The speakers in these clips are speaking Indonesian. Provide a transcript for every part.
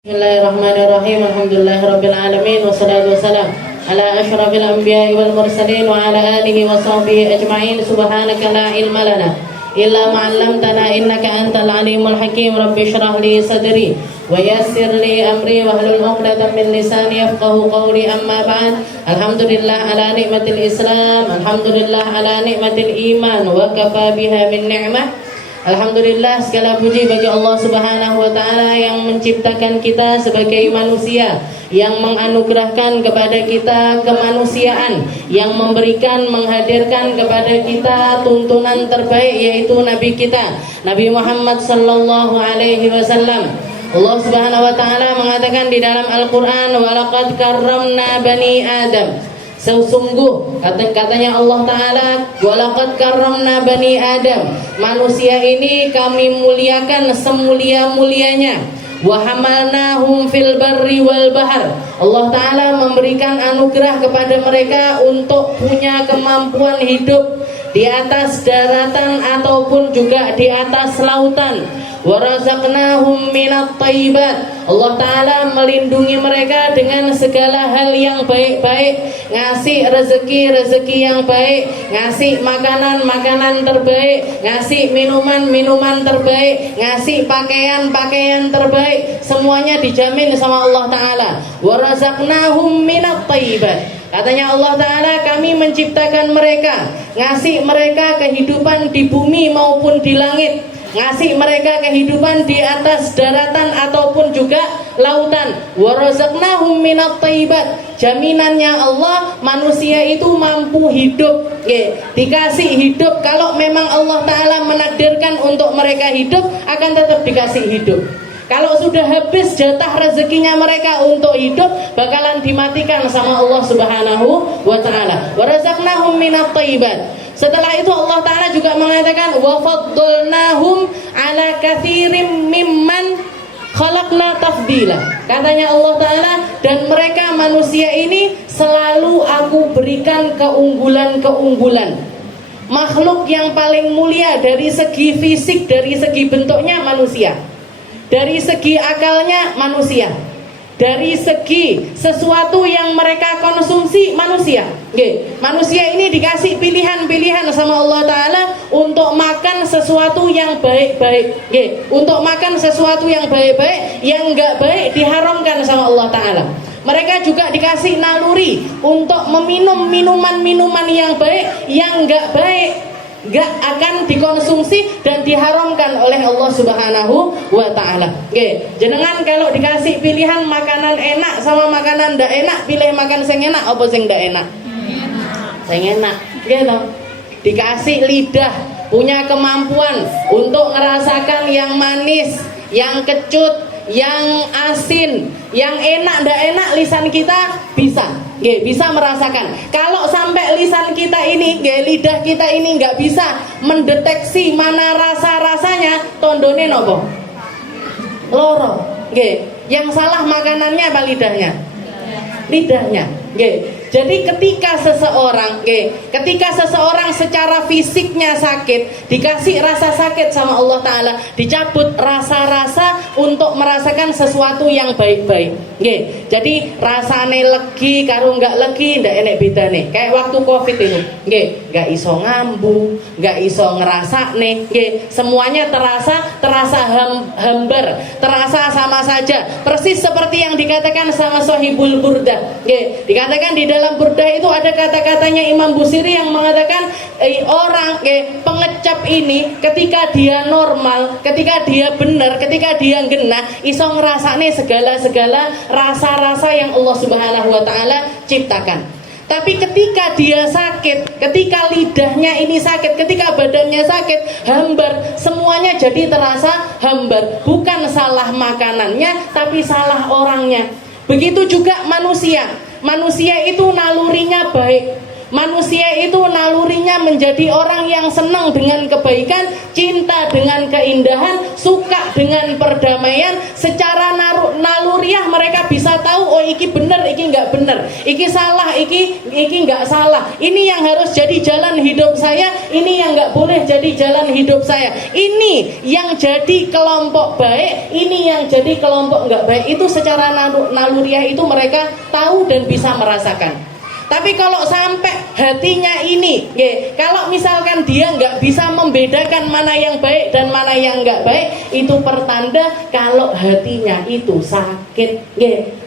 Bismillahirrahmanirrahim. Alhamdulillahirabbil alamin wassalatu wassalam ala asyrafil anbiya'i wal mursalin wa ala alihi wa sahbihi ajma'in. Subhanaka la ilma lana illa ma 'allamtana innaka antal alimul hakim. Rabbi shrah li sadri wa yassir li amri wahlul 'uqdatam min lisani yafqahu qawli. Amma ba'd. Alhamdulillah ala nikmatil Islam, alhamdulillah ala nikmatil iman wa kafa biha min ni'mah. Alhamdulillah, segala puji bagi Allah Subhanahu wa taala yang menciptakan kita sebagai manusia, yang menganugerahkan kepada kita kemanusiaan, yang memberikan, menghadirkan kepada kita tuntunan terbaik, yaitu Nabi kita, Nabi Muhammad sallallahu alaihi wasallam. Allah Subhanahu wa taala mengatakan di dalam Al-Qur'an, "Wa laqad karramna bani Adam." Sesungguh katanya Allah Ta'ala, walaqad karramna bani Adam, manusia ini kami muliakan semulia-mulianya. Wa hamalnahum fil barri wal bahr, Allah Ta'ala memberikan anugerah kepada mereka untuk punya kemampuan hidup di atas daratan ataupun juga di atas lautan. Wa razaqnahum minat thayyibat, Allah Ta'ala melindungi mereka dengan segala hal yang baik-baik, ngasih rezeki yang baik, ngasih makanan terbaik, ngasih minuman terbaik, ngasih pakaian terbaik. Semuanya dijamin sama Allah Ta'ala. Wa razaqnahum minat thayyibat, katanya Allah Ta'ala, kami menciptakan mereka, ngasih mereka kehidupan di bumi maupun di langit, ngasih mereka kehidupan di atas daratan ataupun juga lautan. Wa razaqnahum minat thayyibat, jaminannya Allah, manusia itu mampu hidup, dikasih hidup. Kalau memang Allah Ta'ala menakdirkan untuk mereka hidup, akan tetap dikasih hidup. Kalau sudah habis jatah rezekinya mereka untuk hidup, bakalan dimatikan sama Allah Subhanahu wa Ta'ala. Wa razaqnahum minat thayyibat. Setelah itu Allah Ta'ala juga mengatakan, wa faddalnahum ala katsirin mimman khalaqna tafdila. Katanya Allah Ta'ala, dan mereka manusia ini selalu aku berikan keunggulan-keunggulan. Makhluk yang paling mulia dari segi fisik, dari segi bentuknya manusia, dari segi akalnya manusia, dari segi sesuatu yang mereka konsumsi manusia. Manusia ini dikasih pilihan-pilihan sama Allah Ta'ala untuk makan sesuatu yang baik-baik. Untuk makan sesuatu yang baik-baik, yang enggak baik diharamkan sama Allah Ta'ala. Mereka juga dikasih naluri untuk meminum minuman-minuman yang baik, yang enggak baik gak akan dikonsumsi dan diharamkan oleh Allah Subhanahu wa Ta'ala. Jenengan kalau dikasih pilihan makanan enak sama makanan ndak enak, pilih makan sing enak apa sing ndak enak? Sing enak, gitu. Dikasih lidah, punya kemampuan untuk ngerasakan yang manis, yang kecut, yang asin, yang enak ndak enak, lisan kita bisa merasakan. Kalau sampai lisan kita ini, lidah kita ini nggak bisa mendeteksi mana rasa-rasanya, tondone nopo? Loro. Yang salah makanannya apa lidahnya? Lidahnya. Jadi ketika seseorang secara fisiknya sakit, dikasih rasa sakit sama Allah Ta'ala, dicabut rasa-rasa untuk merasakan sesuatu yang baik-baik. Jadi rasane legi karo enggak legi ndak enek bedane. Kayak waktu Covid itu, enggak iso ngambu, enggak iso ngerasakne, semuanya terasa hambar, terasa sama saja. Persis seperti yang dikatakan sama Shahibul Burdah. Dikatakan di dalam Burdah itu ada kata-katanya Imam Busiri yang mengatakan, orang pengecap ini ketika dia normal, ketika dia benar, ketika dia genah, iso ngerasane segala rasa-rasa yang Allah Subhanahu wa Ta'ala ciptakan. Tapi ketika dia sakit, ketika lidahnya ini sakit, ketika badannya sakit, hambar, semuanya jadi terasa hambar. Bukan salah makanannya, tapi salah orangnya. Begitu juga manusia. Manusia itu nalurinya baik. Manusia itu nalurinya menjadi orang yang senang dengan kebaikan, cinta dengan keindahan, suka dengan perdamaian. Secara naluriah mereka bisa tahu, oh iki bener, iki enggak bener. bener, iki salah, iki nggak salah. Ini yang harus jadi jalan hidup saya, ini yang nggak boleh jadi jalan hidup saya. Ini yang jadi kelompok baik, ini yang jadi kelompok nggak baik. Itu secara naluriah itu mereka tahu dan bisa merasakan. Tapi kalau sampai hatinya ini, kalau misalkan dia nggak bisa membedakan mana yang baik dan mana yang nggak baik, itu pertanda kalau hatinya itu sakit.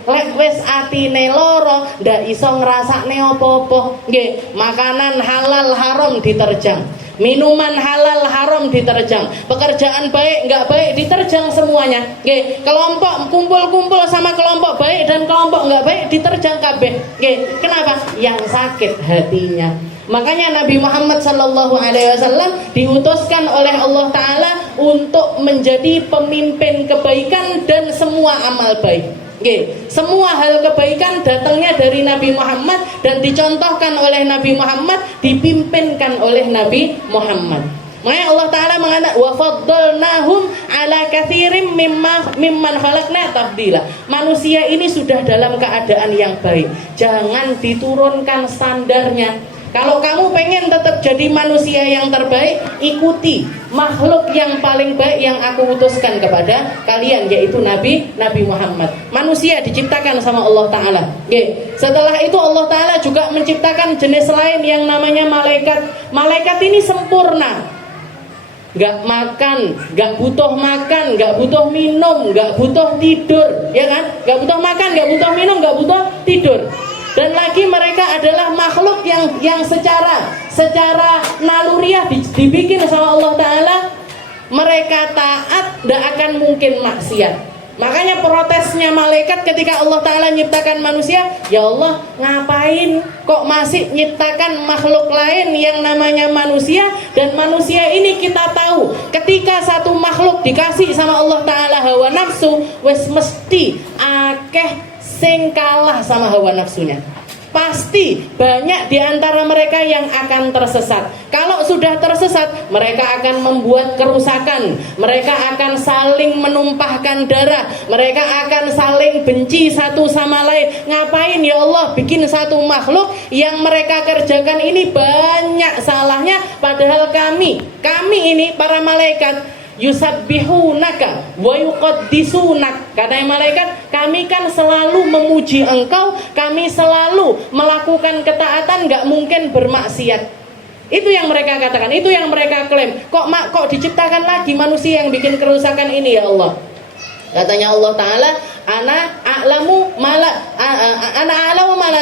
Lek wis atine loro, ndak iso ngrasakne apa-apa. Makanan halal haram diterjang, minuman halal haram diterjang, pekerjaan baik nggak baik diterjang semuanya. Kelompok kumpul-kumpul sama kelompok baik dan kelompok nggak baik diterjang kabeh. Kenapa? Yang sakit hatinya. Makanya Nabi Muhammad SAW diutuskan oleh Allah Ta'ala untuk menjadi pemimpin kebaikan dan semua amal baik. Semua hal kebaikan datangnya dari Nabi Muhammad dan dicontohkan oleh Nabi Muhammad, dipimpinkan oleh Nabi Muhammad. Makanya Allah Ta'ala mengatakan wa faddalnahum ala katsirin mimman khalaqna tafdila. Manusia ini sudah dalam keadaan yang baik. Jangan diturunkan standarnya. Kalau kamu pengen tetap jadi manusia yang terbaik, ikuti makhluk yang paling baik yang aku utuskan kepada kalian, yaitu Nabi Muhammad. Manusia diciptakan sama Allah Ta'ala. Setelah itu Allah Ta'ala juga menciptakan jenis lain yang namanya malaikat. Malaikat ini sempurna, gak makan, gak butuh makan, gak butuh minum, gak butuh tidur, ya kan? Gak butuh makan, gak butuh minum, gak butuh tidur. Dan lagi mereka adalah makhluk yang secara naluriah dibikin sama Allah Ta'ala. Mereka taat, tidak akan mungkin maksiat. Makanya protesnya malaikat ketika Allah Ta'ala nyiptakan manusia, ya Allah, ngapain kok masih nyiptakan makhluk lain yang namanya manusia? Dan manusia ini kita tahu, ketika satu makhluk dikasih sama Allah Ta'ala hawa nafsu, wes mesti akeh sing kalah sama hawa nafsunya. Pasti banyak di antara mereka yang akan tersesat. Kalau sudah tersesat, mereka akan membuat kerusakan. Mereka akan saling menumpahkan darah. Mereka akan saling benci satu sama lain. Ngapain ya Allah bikin satu makhluk yang mereka kerjakan ini banyak salahnya, padahal kami ini para malaikat yusabbihunaka wa yuqaddisunak. Kata malaikat, kami kan selalu memuji engkau, kami selalu melakukan ketaatan, gak mungkin bermaksiat. Itu yang mereka katakan, itu yang mereka klaim. Kok diciptakan lagi manusia yang bikin kerusakan ini ya Allah? Katanya Allah Ta'ala, ana a'lamu mala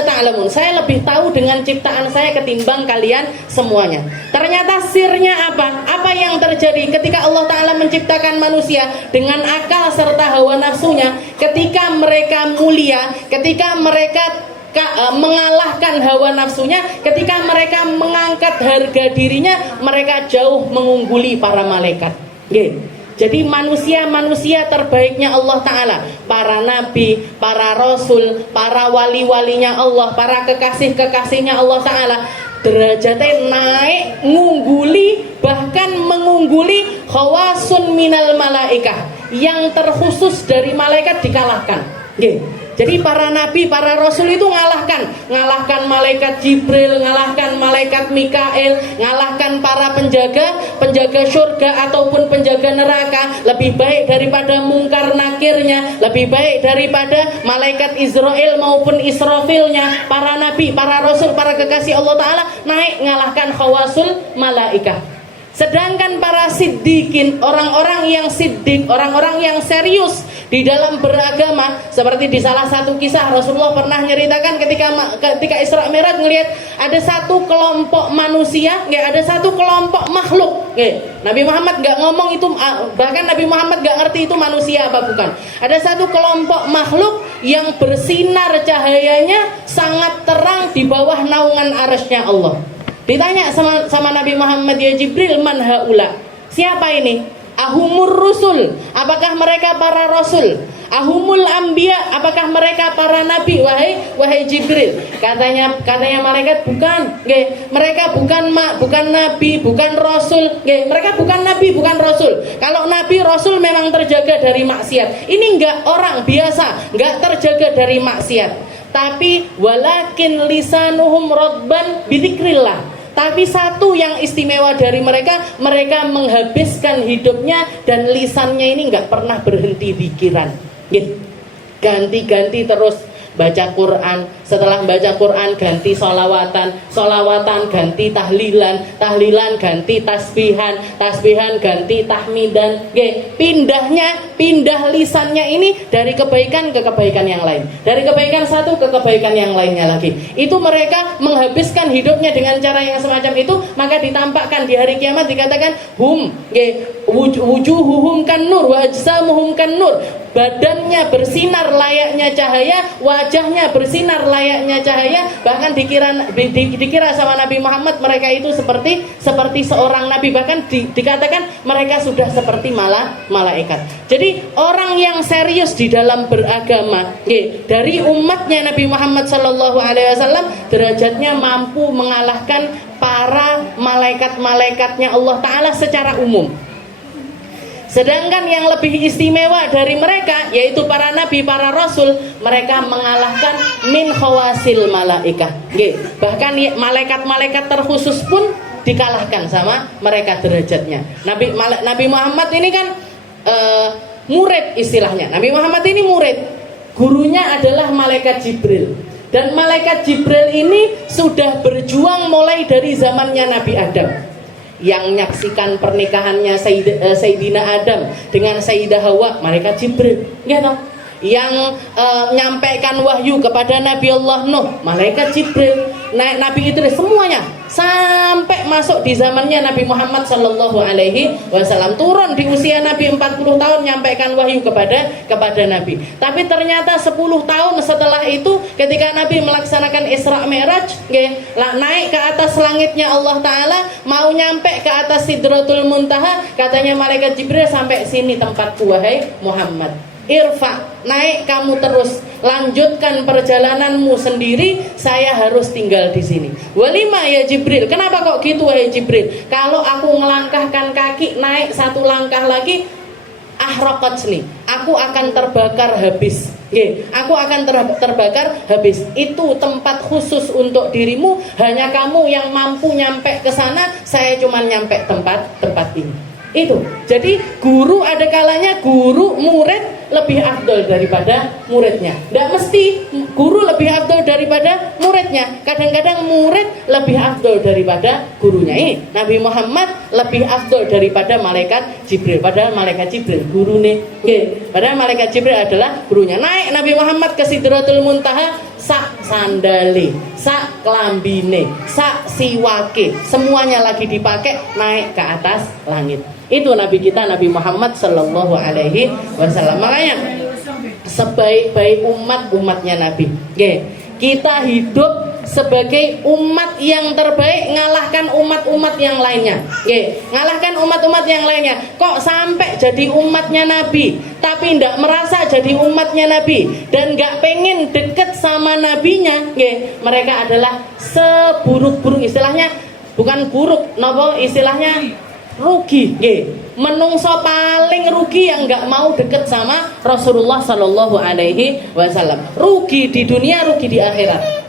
ta'lamun. Saya lebih tahu dengan ciptaan saya ketimbang kalian semuanya. Ternyata sirnya apa? Apa yang terjadi ketika Allah Ta'ala menciptakan manusia dengan akal serta hawa nafsunya? Ketika mereka mulia, ketika mereka mengalahkan hawa nafsunya, ketika mereka mengangkat harga dirinya, mereka jauh mengungguli para malaikat. Jadi manusia terbaiknya Allah Ta'ala, para nabi, para rasul, para wali-walinya Allah, para kekasih-kekasihnya Allah Ta'ala, derajatnya naik, ngungguli, bahkan mengungguli khawasun minal malaikah, yang terkhusus dari malaikat dikalahkan. Jadi para nabi, para rasul itu ngalahkan malaikat Jibril, ngalahkan malaikat Mikail, ngalahkan para penjaga surga ataupun penjaga neraka, lebih baik daripada mungkar nakirnya, lebih baik daripada malaikat Israel maupun Israfilnya. Para nabi, para rasul, para kekasih Allah Ta'ala naik ngalahkan khawasul malaikah. Sedangkan para siddiqin, orang-orang yang siddiq, orang-orang yang serius di dalam beragama, seperti di salah satu kisah Rasulullah pernah nyeritakan ketika Isra Mi'raj ngelihat ada satu kelompok manusia, ada satu kelompok makhluk. Nabi Muhammad nggak ngomong itu, bahkan Nabi Muhammad nggak ngerti itu manusia apa bukan. Ada satu kelompok makhluk yang bersinar cahayanya sangat terang di bawah naungan arasy-Nya Allah. Ditanya sama Nabi Muhammad, ya Jibril, man haula? Siapa ini? Ahumur rusul, apakah mereka para rasul? Ahumul anbiya, apakah mereka para nabi? Wahai Jibril, katanya malaikat bukan. Mereka bukan nabi, bukan rasul. Mereka bukan nabi, bukan rasul. Kalau nabi rasul memang terjaga dari maksiat. Ini enggak, orang biasa, enggak terjaga dari maksiat. tapi walakin lisanuhum radban bidzikrillah. Tapi satu yang istimewa dari mereka, mereka menghabiskan hidupnya dan lisannya ini nggak pernah berhenti pikiran. Ganti-ganti terus baca Quran, setelah baca Quran ganti solawatan, solawatan ganti tahlilan, tahlilan ganti tasbihan, tasbihan ganti tahmidan. Pindah lisannya ini dari kebaikan ke kebaikan yang lain, dari kebaikan satu ke kebaikan yang lainnya lagi. Itu mereka menghabiskan hidupnya dengan cara yang semacam itu, maka ditampakkan di hari kiamat dikatakan wujuhuhum kan nur wa ajsamuhum kan nur. Badannya bersinar layaknya cahaya, wajahnya bersinar layaknya cahaya. Bahkan dikira sama Nabi Muhammad mereka itu seperti seorang nabi. Bahkan dikatakan mereka sudah seperti malaikat. Jadi orang yang serius di dalam beragama, dari umatnya Nabi Muhammad SAW, derajatnya mampu mengalahkan para malaikat-malaikatnya Allah Ta'ala secara umum. Sedangkan yang lebih istimewa dari mereka, yaitu para nabi, para rasul, mereka mengalahkan min khawasil malaikah. Bahkan malaikat-malaikat terkhusus pun dikalahkan sama mereka derajatnya. Nabi Muhammad ini kan murid istilahnya. Nabi Muhammad ini murid. Gurunya adalah malaikat Jibril. Dan malaikat Jibril ini sudah berjuang mulai dari zamannya Nabi Adam. Yang menyaksikan pernikahannya Sayyidina Adam dengan Sayyidah Hawa, malaikat Jibril, gitu. Yang menyampaikan wahyu kepada Nabi Allah Nuh, malaikat Jibril. Nabi Idris, semuanya sampai masuk di zamannya Nabi Muhammad SAW, turun di usia Nabi 40 tahun menyampaikan wahyu kepada Nabi. Tapi ternyata 10 tahun setelah itu, ketika Nabi melaksanakan Isra Mi'raj, naik ke atas langitnya Allah Ta'ala, mau nyampe ke atas Sidratul Muntaha, katanya malaikat Jibril, sampai sini tempatku wahai Muhammad, irfa, naik kamu terus, lanjutkan perjalananmu sendiri, saya harus tinggal di sini. Walima ya Jibril, kenapa kok gitu wahai Jibril? Kalau aku melangkahkan kaki naik satu langkah lagi, ahraqatni, aku akan terbakar habis. Aku akan terbakar habis. Itu tempat khusus untuk dirimu, hanya kamu yang mampu nyampe ke sana, saya cuma nyampe tempat ini. Itu. Jadi guru ada kalanya guru murid lebih afdol daripada muridnya. Tidak mesti guru lebih afdol daripada muridnya. Kadang-kadang murid lebih afdol daripada gurunya. Ini Nabi Muhammad lebih afdol daripada malaikat Jibril. Padahal malaikat Jibril guru nih. Padahal malaikat Jibril adalah gurunya. Naik Nabi Muhammad ke Sidratul Muntaha, sak sandale, sak klambine, sak siwake, semuanya lagi dipakai, naik ke atas langit. Itu Nabi kita, Nabi Muhammad Sallallahu Alaihi Wasallam. Makanya sebaik-baik umatnya Nabi, kita hidup sebagai umat yang terbaik, ngalahkan umat-umat yang lainnya. Ngalahkan umat-umat yang lainnya. Kok sampai jadi umatnya Nabi, tapi tidak merasa jadi umatnya Nabi, dan nggak pengen deket sama nabinya. Mereka adalah seburuk-buruk, istilahnya bukan buruk, nopo istilahnya rugi. Menungso paling rugi yang nggak mau deket sama Rasulullah Sallallahu Alaihi Wasallam. Rugi di dunia, rugi di akhirat.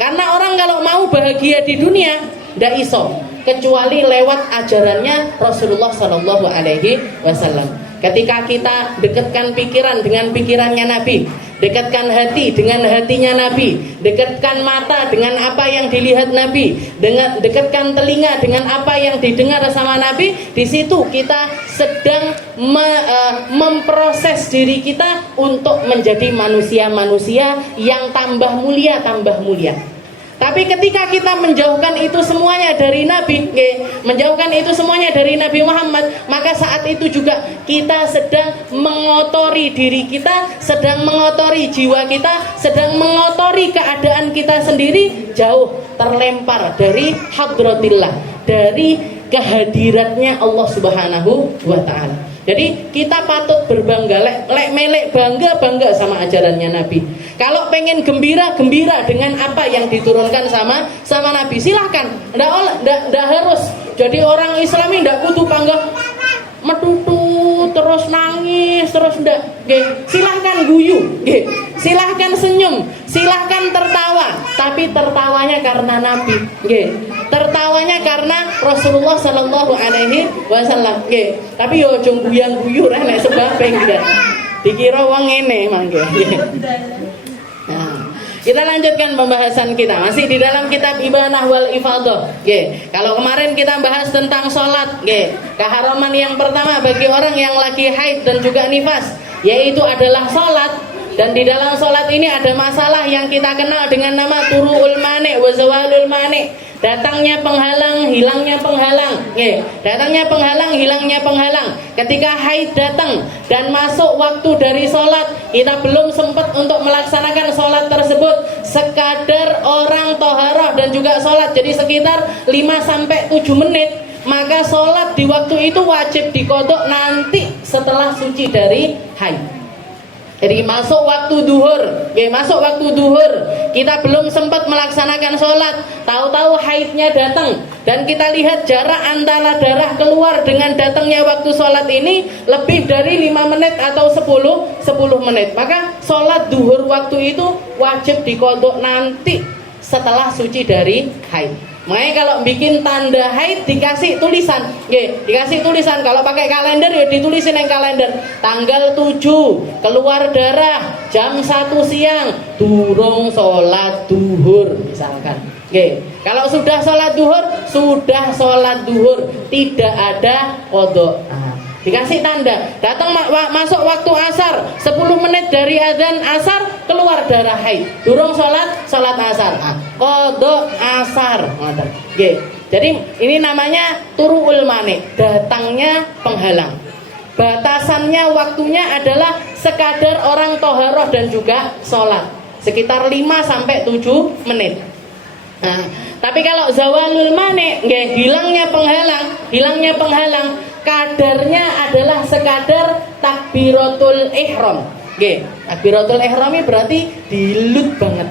Karena orang kalau mau bahagia di dunia ndak iso kecuali lewat ajarannya Rasulullah Sallallahu Alaihi Wasallam. Ketika kita dekatkan pikiran dengan pikirannya Nabi, dekatkan hati dengan hatinya Nabi, dekatkan mata dengan apa yang dilihat Nabi, dekatkan telinga dengan apa yang didengar sama Nabi, di situ kita sedang memproses diri kita untuk menjadi manusia-manusia yang tambah mulia. Tapi ketika kita menjauhkan itu semuanya dari Nabi, menjauhkan itu semuanya dari Nabi Muhammad, maka saat itu juga kita sedang mengotori diri kita, sedang mengotori jiwa kita, sedang mengotori keadaan kita sendiri, jauh terlempar dari hadratillah, dari kehadiratnya Allah Subhanahu wa Ta'ala. Jadi kita patut berbangga, melek bangga sama ajarannya Nabi. Kalau pengen gembira dengan apa yang diturunkan sama Nabi, silahkan. Nggak harus jadi orang Islami, nggak kudu bangga metutu terus nangis terus ndak. Silahkan guyu, silahkan senyum, silahkan tertawa, tapi tertawanya karena Nabi, nggih. Tertawanya karena Rasulullah Sallallahu Alaihi Wasallam, nggih. Tapi yo aja guyang-guyu nek sebabe nggih. Dikira wong ngene mangke. Nah, kita lanjutkan pembahasan kita masih di dalam kitab Ibanah wal Ifadah. Kalau kemarin kita bahas tentang sholat, keharaman yang pertama bagi orang yang lagi haid dan juga nifas, yaitu adalah sholat. Dan di dalam sholat ini ada masalah yang kita kenal dengan nama turu'ul mani' wa zawalul mani'. Datangnya penghalang, hilangnya penghalang. Datangnya penghalang, hilangnya penghalang. Ketika haid datang dan masuk waktu dari sholat, kita belum sempat untuk melaksanakan sholat tersebut, sekadar orang toharoh dan juga sholat, jadi sekitar 5-7 menit, maka sholat di waktu itu wajib dikodok nanti setelah suci dari haid. Jadi masuk waktu duhur, kita belum sempat melaksanakan sholat, tahu-tahu haidnya datang, dan kita lihat jarak antara darah keluar dengan datangnya waktu sholat ini lebih dari 5 menit atau 10 menit, maka sholat duhur waktu itu wajib dikodok nanti setelah suci dari haid. Makanya kalau bikin tanda haid dikasih tulisan, dikasih tulisan. Kalau pakai kalender ya ditulisin yang kalender. Tanggal 7 keluar darah, jam 1 siang, durung sholat duhur misalkan. Kalau sudah sholat duhur, tidak ada qadha. Dikasih tanda, datang masuk waktu asar, 10 menit dari azan asar keluar darah haid, durung sholat asar, qadha asar. Jadi ini namanya turu'ul mani', datangnya penghalang. Batasannya waktunya adalah sekadar orang toharoh dan juga sholat, sekitar 5-7 menit. Nah, tapi kalau zawalul mani', hilangnya penghalang, kadarnya adalah sekadar takbiratul ihram. Takbiratul ihram ini berarti dilut banget,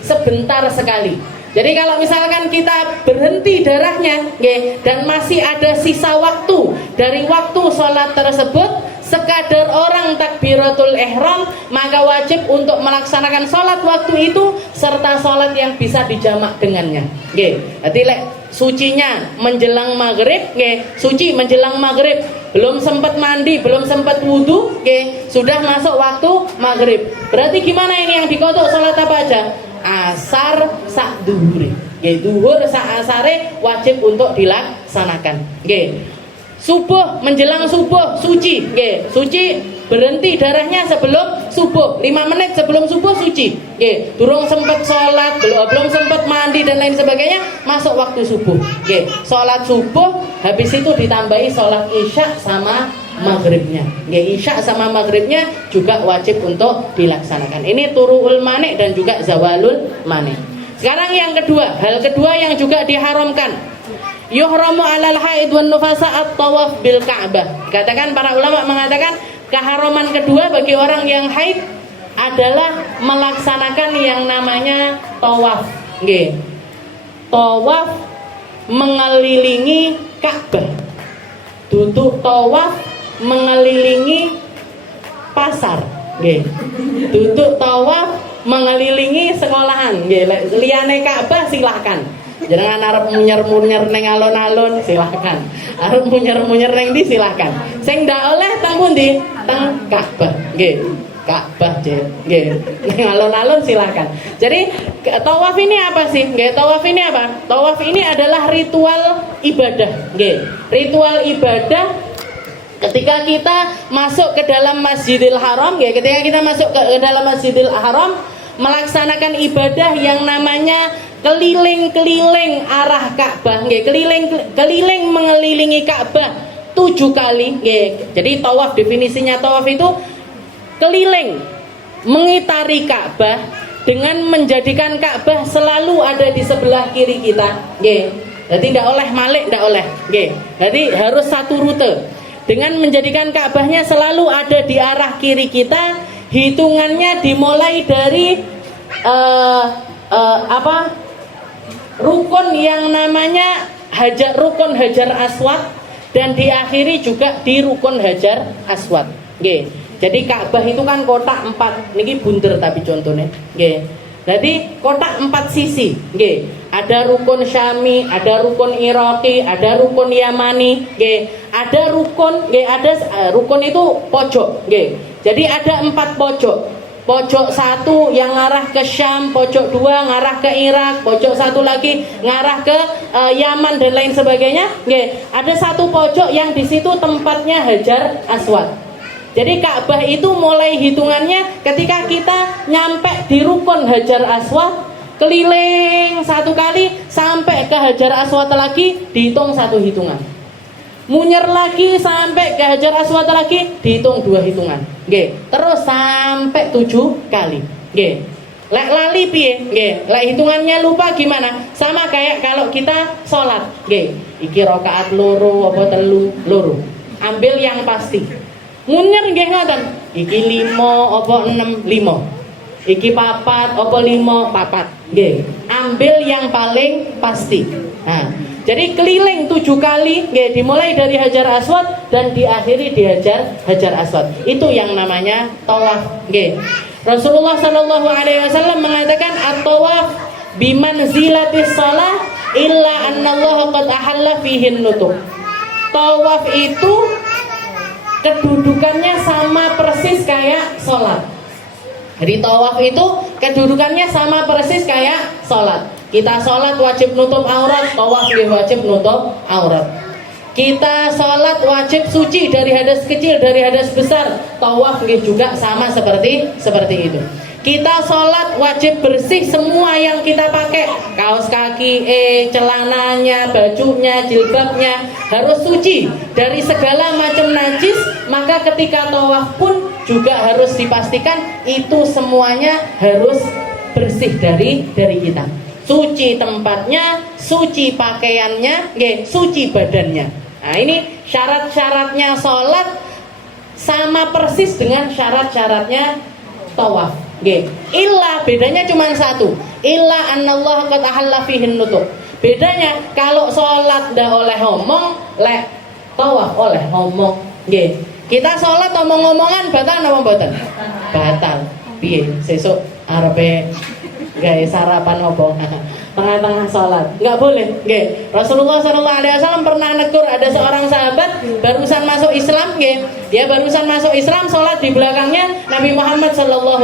sebentar sekali. Jadi kalau misalkan kita berhenti darahnya, dan masih ada sisa waktu dari waktu sholat tersebut, sekadar orang takbiratul ihram, maka wajib untuk melaksanakan sholat waktu itu serta sholat yang bisa dijamak dengannya. Berarti sucinya menjelang maghrib, suci menjelang maghrib, belum sempat mandi, belum sempat wudhu, sudah masuk waktu maghrib. Berarti gimana ini yang dikodok sholat apa aja? Asar sak duhur, duhur sak asare wajib untuk dilaksanakan. Subuh menjelang subuh suci, suci berhenti darahnya sebelum subuh, 5 menit sebelum subuh suci, durung sempat sholat, belum sempat mandi dan lain sebagainya, masuk waktu subuh, sholat subuh, habis itu ditambahi sholat isya sama maghribnya, isya sama maghribnya juga wajib untuk dilaksanakan. Ini turu'ul mani' dan juga zawalul mani'. Sekarang yang kedua, hal kedua yang juga diharamkan, yuhramu alal haid wan nufasa at-tawaf bil Ka'bah. Katakan para ulama mengatakan keharaman kedua bagi orang yang haid adalah melaksanakan yang namanya tawaf. Tawaf mengelilingi Ka'bah. Duduk tawaf mengelilingi pasar. Duduk tawaf mengelilingi sekolahan. Liyane Ka'bah silahkan. Jangan arep munyer-munyer neng alon-alon silahkan. Arep munyer-munyer neng di silahkan. Sing ndak oleh teng pundi? Teng Ka'bah. Ka'bah neng alon-alon silahkan. Jadi tawaf ini apa sih? Tawaf ini apa? Tawaf ini adalah ritual ibadah. Ritual ibadah ketika kita masuk ke dalam Masjidil Haram, ketika kita masuk ke dalam Masjidil Haram, melaksanakan ibadah yang namanya keliling-keliling arah Ka'bah, keliling mengelilingi Ka'bah 7 kali. Jadi tawaf, definisinya tawaf itu keliling mengitari Ka'bah dengan menjadikan Ka'bah selalu ada di sebelah kiri kita. Jadi tidak oleh malik, tidak oleh. Jadi harus satu rute. Dengan menjadikan Ka'bahnya selalu ada di arah kiri kita, hitungannya dimulai dari rukun yang namanya rukun Hajar Aswad, dan diakhiri juga di rukun Hajar Aswad. Jadi Ka'bah itu kan kotak 4, niki bunder tapi contohnya, nggih. Jadi kotak 4 sisi, nggih. Ada rukun Syami, ada rukun Iraqi, ada rukun Yamani, nggih. Ada rukun, nggih, ada rukun itu pojok, nggih. Jadi ada 4 pojok. Pojok 1 yang ngarah ke Syam, pojok 2 ngarah ke Irak, pojok 1 lagi ngarah ke Yaman dan lain sebagainya, nggih. Ada 1 pojok yang di situ tempatnya Hajar Aswad. Jadi Ka'bah itu mulai hitungannya ketika kita nyampe di rukun Hajar Aswad, keliling 1 kali sampai ke Hajar Aswad lagi, dihitung 1 hitungan. Munyer lagi sampai ke Hajar Aswad lagi, dihitung 2 hitungan. Nggih. Terus sampai 7 kali. Nggih. Lek lali piye? Nggih. Lek hitungannya lupa gimana? Sama kayak kalau kita sholat. Nggih. Iki rakaat loro apa telu? Loro. Ambil yang pasti. Munyer nggih ngoten. Iki 5 apa 6? 5. Iki 4 apa 5? 4. Nggih. Ambil yang paling pasti. Nah, jadi keliling 7 kali, nggih, dimulai dari Hajar Aswad dan diakhiri di Hajar Aswad. Itu yang namanya tawaf, nggih. Rasulullah sallallahu alaihi wasallam mengatakan at-tawaf bimanzilatis shalah illa annallaha qad ahalla fihi nutuk. Tawaf itu kedudukannya sama persis kayak sholat. Jadi tawaf itu kedudukannya sama persis kayak sholat. Kita sholat wajib nutup aurat, tawaf wajib nutup aurat. Kita sholat wajib suci dari hadas kecil, dari hadas besar, tawaf juga sama seperti itu. Kita sholat wajib bersih semua yang kita pakai, kaos kaki, celananya, bajunya, jilbabnya harus suci dari segala macam najis. Maka ketika tawaf pun juga harus dipastikan itu semuanya harus bersih dari kita. Suci tempatnya, suci pakaiannya, suci badannya. Nah ini syarat-syaratnya sholat sama persis dengan syarat-syaratnya tawaf. Illa bedanya cuma 1. Illa annallaha qad ahalla fihin nutuk. Bedanya kalau sholat ndak oleh ngomong, lek tawaf oleh ngomong. Kita sholat omong-omongan batal apa mboten? Batal. Piye? Sesuk arepe gawe sarapan opo? Tengah-tengah sholat nggak boleh. Rasulullah SAW pernah negur ada seorang sahabat barusan masuk Islam. Dia barusan masuk Islam, sholat di belakangnya Nabi Muhammad SAW.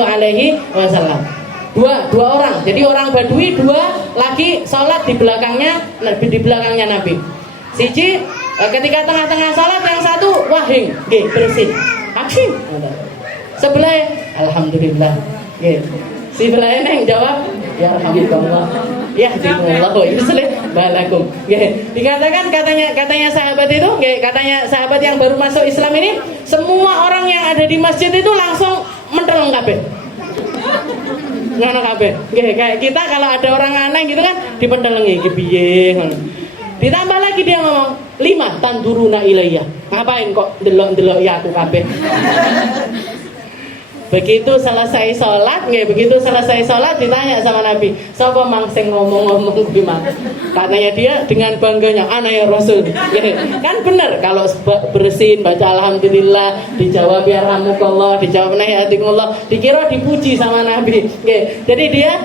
Dua orang. Jadi orang Badui, 2 lagi sholat di belakangnya Nabi. Siji ketika tengah-tengah sholat, yang satu wahing, bersih, aksin. Sebelah, alhamdulillah. Si belah neng jawab, ya alhamdulillah. Ya dikumullah yusli balakum. Dikatakan katanya sahabat itu, katanya sahabat yang baru masuk Islam ini, semua orang yang ada di masjid itu langsung menteleng kabeh. Ngono kabeh. Kayak kita kalau ada orang aneh gitu kan dipentelengi iki piye. Ditambah lagi dia ngomong, 5 tanduruna ilayya. Ngapain kok delok-delok ya aku kabeh. Begitu selesai sholat ditanya sama Nabi, sapa mang sing ngomong-ngomong gimana? Katanya dia dengan bangganya, ana ya Rasul. Kan bener kalau bersin baca alhamdulillah, dijawab ya rahmukallah, dijawab nahyatimullah, dikira dipuji sama Nabi. Jadi dia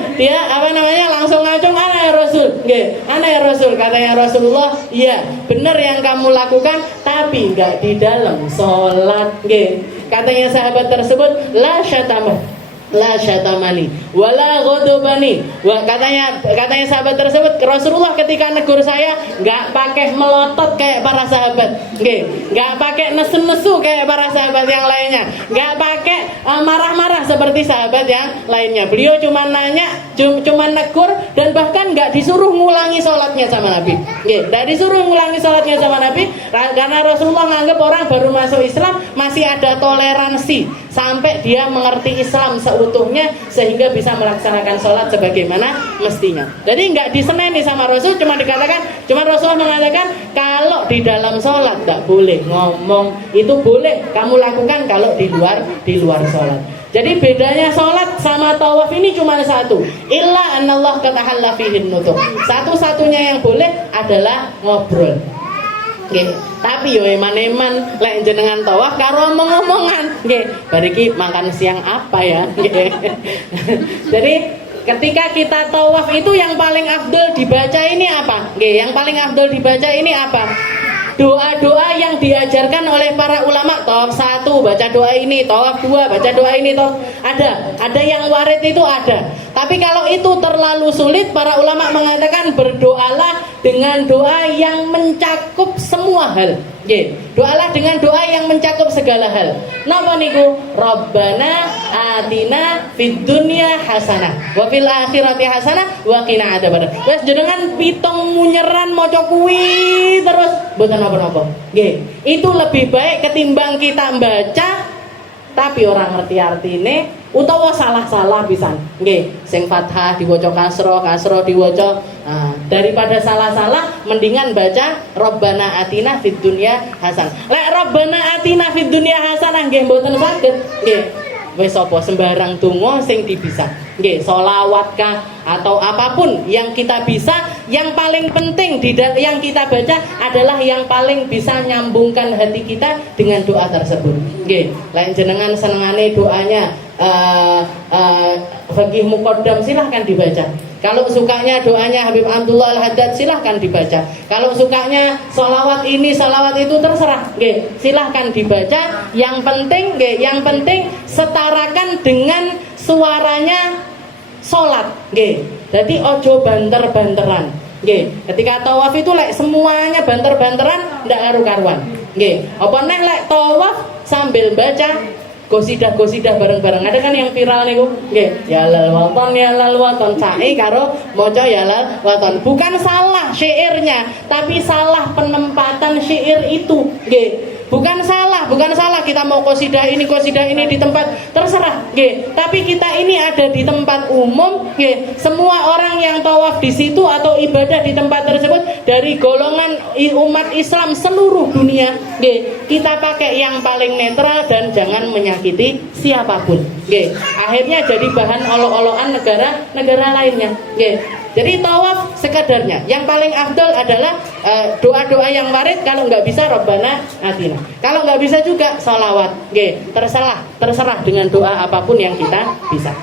langsung ngacung, ana ya Rasul. Ana ya Rasul, katanya Rasulullah, iya bener yang kamu lakukan, tapi enggak di dalam sholat. Katanya sahabat tersebut, la syatamani wala ghadabani. Katanya sahabat tersebut, Rasulullah ketika negur saya enggak pakai melotot kayak para sahabat, enggak pakai nesu-nesu kayak para sahabat yang lainnya, enggak pakai marah-marah seperti sahabat yang lainnya. Beliau cuma nanya, cuma negur, dan bahkan enggak disuruh ngulangi sholatnya sama Nabi. Enggak disuruh ngulangi sholatnya sama Nabi, karena Rasulullah menganggap orang baru masuk Islam masih ada toleransi sampai dia mengerti Islam seutuhnya sehingga bisa melaksanakan sholat sebagaimana mestinya. Jadi nggak diseneni sama Rasul, cuma Rasulullah mengatakan kalau di dalam sholat nggak boleh ngomong, itu boleh kamu lakukan kalau di luar sholat. Jadi bedanya sholat sama tawaf ini cuma 1. Illa anallah qad ahalla fihin nutuk. Satu-satunya yang boleh adalah ngobrol. Nggih, tapi yo eman-eman lek jenengan tawaf karo omong-omongan. Nggih, bariki makan siang apa ya? Nggih. Jadi ketika kita tawaf itu yang paling afdol dibaca ini apa? Nggih, yang paling afdol dibaca ini apa? Doa-doa yang diajarkan oleh para ulama. Tawaf 1 baca doa ini, tawaf 2 baca doa ini, tawaf. Ada yang warid itu ada. Tapi kalau itu terlalu sulit, para ulama mengatakan berdoalah dengan doa yang mencakup semua hal. Nggih, doalah dengan doa yang mencakup segala hal. Napa niku? Rabbana atina fid dunya hasanah wa fil akhirati hasanah wa qina adzabannar. Wes jenengan pitung munyeran maca kuwi terus mboten napa-napa. Nggih, itu lebih baik ketimbang kita baca tapi orang ngerti artine utawa salah-salah pisan. Nggih, sing fathah diwaca kasra, kasra diwaca. Daripada salah-salah mendingan baca Rabbana atina fid dunya hasanah. Lek Rabbana atina fid dunya hasanah nggih mboten saged. Nggih. Wis apa sembarang donga sing dibisa. Nggih, selawat kah atau apapun yang kita bisa, yang paling penting yang kita baca adalah yang paling bisa nyambungkan hati kita dengan doa tersebut. Nggih, lain jenengan senengane doanya Faqih Muqaddam silahkan dibaca. Kalau sukanya doanya Habib Abdullah Al-Haddad silahkan dibaca. Kalau sukanya salawat ini salawat itu terserah. Nggih, silahkan dibaca. Yang penting setarakan dengan suaranya salat. Nggih. Jadi ojo banter-banteran. Nggih. Ketika tawaf itu semuanya banter-banteran ndak karu-karuan. Nggih. Apa nek tawaf sambil baca gosidah-gosidah bareng-bareng. Ada kan yang viral niku, nggih, ya lal waton sae karo maca ya lal waton. Bukan salah syairnya, tapi salah penempatan syair itu, nggih. Bukan salah kita mau qasidah ini di tempat terserah, nggih. Tapi kita ini ada di tempat umum, nggih. Semua orang yang tawaf di situ atau ibadah di tempat tersebut dari golongan umat Islam seluruh dunia, nggih. Kita pakai yang paling netral dan jangan menyakiti siapapun, nggih. Akhirnya jadi bahan olok-olokan negara lainnya, nggih. Jadi tawaf sekadarnya. Yang paling afdol adalah doa-doa yang warid. Kalau nggak bisa Rabbana atina. Kalau nggak bisa juga salawat. Nggih, terserah dengan doa apapun yang kita bisa.